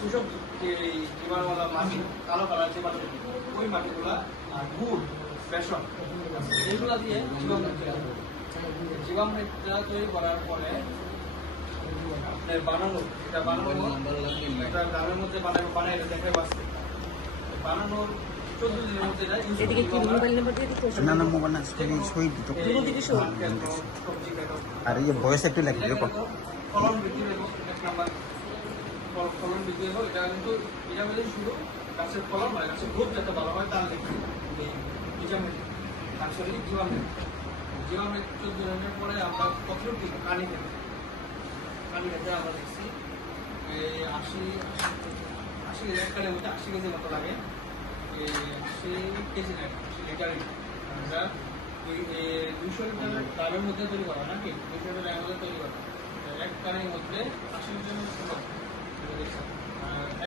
যেসব যে জীবাণুওয়ালা মাটি, কালো কালার যে মাটি, ওই মাটিগুলা আর গুড়, বেসন এইগুলা দিয়ে জীবামৃত তৈরি হবে। জীবামৃতটা তৈরি করার পরে আপনার বানানো, এটা বানানো একটা গ্রামের মধ্যে বানাই দেখে পাচ্ছে বানানোর 14 দিনের মধ্যে এটা ইউজ এদিকে কি মোবাইল নাম্বার দিয়ে দিতে না না মোবাইল না স্ক্রিনে সই দিত সবজি কাটো আর এই ভয়েস একটু লাগবে ফলন বৃদ্ধি হইব, এক নাম্বার ফলন বৃদ্ধি হইব। এটা কিন্তু এটা বলে শুধু গাছের ফলন হয়, গাছের গ্রোথ যাতে ভালো হয় তার লেগে এই বীজামৃত আসলে জীবামৃত 14 দিনের পরে আমরা কতটুকু পানি দেব, পানি খেতে আমরা দেখছি 80 একটারের মধ্যে 80 কেজির মতো লাগে, 80 কেজি লাগে, 80 লিটার। আমরা 200 লিটার ডাবের মধ্যে তৈরি করা নাকি 200 লিটার ডাবের মধ্যে তৈরি করা, এক কানের মধ্যে 80 লিটারের মতো